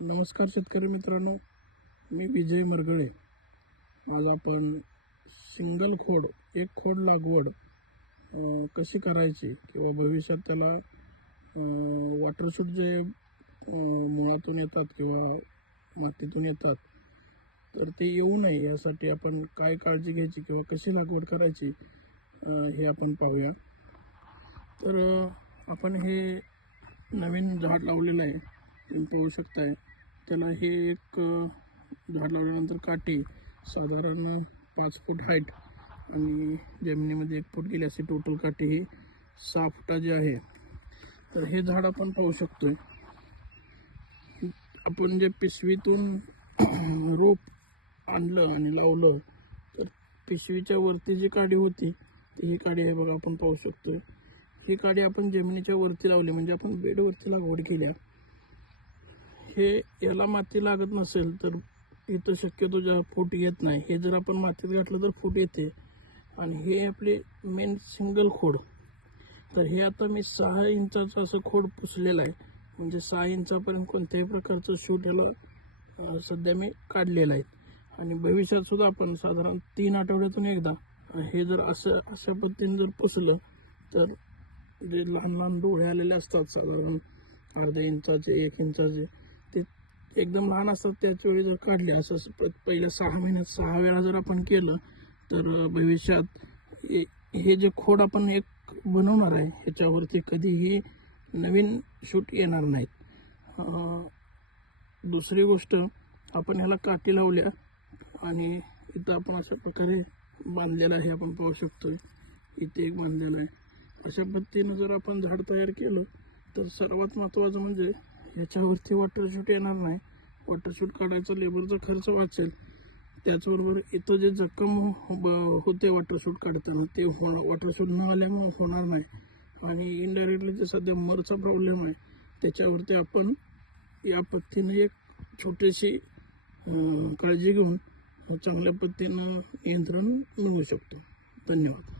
नमस्कार शेतकरी मित्रांनो मी विजय मरगळे. माझा आपण सिंगल खोड एक खोड लागवड कशी करायची किंवा भविष्यात त्याला वॉटरशूट जे मुळातून येतात किंवा मातीतून येतात तर ते येऊ नये यासाठी आपण काय काळजी घ्यायची किंवा कशी लागवड करायची हे आपण पाहूया. तर आपण हे नवीन झाड लावलेलं आहे तुम्ही पाहू शकताय. त्याला हे एक झाड लावल्यानंतर काठी साधारण पाच फूट हाईट आणि जमिनीमध्ये एक फूट गेली असे टोटल काठी ही सहा फुटाची आहे. तर हे झाड आपण पाहू शकतो आपण जे पिशवीतून रोप आणलं आणि लावलं तर पिशवीच्या वरती जी काडी होती ती ही काडी हे बघा आपण पाहू शकतो ही काडी आपण जमिनीच्या वरती लावली म्हणजे आपण बेडवरती लागवड केल्या. हे याला माती लागत नसेल तर इथं शक्यतो ज्या फूट येत नाही. हे जर आपण मातीत घातलं तर फूट येते. आणि हे आपले मेन सिंगल खोड. तर हे आता मी सहा इंचाचं असं खोड पुसलेलं आहे. म्हणजे सहा इंचापर्यंत कोणत्याही प्रकारचं शूट याला सध्या मी काढलेलं आहे. आणि भविष्यातसुद्धा आपण साधारण तीन आठवड्यातून एकदा हे जर असं अशा पद्धतीने जर पुसलं तर जे लहान लहान डोळे आलेले असतात साधारण अर्ध्या इंचाचे एक इंचाचे एकदम लहान असतात त्याच वेळी जर काढले असं पहिल्या सहा महिन्यात सहा वेळा जर आपण केलं तर भविष्यात हे हे जे खोड आपण एक बनवणार आहे ह्याच्यावरती कधीही नवीन शूट येणार नाहीत. दुसरी गोष्ट आपण ह्याला काठी लावल्या आणि इथं आपण अशा प्रकारे बांधलेलं आहे आपण पाहू शकतो इथे एक बांधलेलं आहे. अशा पद्धतीनं जर आपण झाड तयार केलं तर सर्वात महत्त्वाचं म्हणजे ह्याच्यावरती वॉटरशूट येणार नाही. वॉटरशूट काढायचा लेबरचा खर्च वाचेल. त्याचबरोबर इथं जे जखम हो, ब- होते वॉटरशूट काढताना ते हो वॉटरशूट न आल्यामुळे होणार नाही. आणि इनडायरेक्टली जे सध्या मरचा प्रॉब्लेम आहे त्याच्यावरती आपण या पद्धतीने एक छोटीशी काळजी घेऊन चांगल्या पद्धतीनं नियंत्रण मिळवू शकतो. धन्यवाद.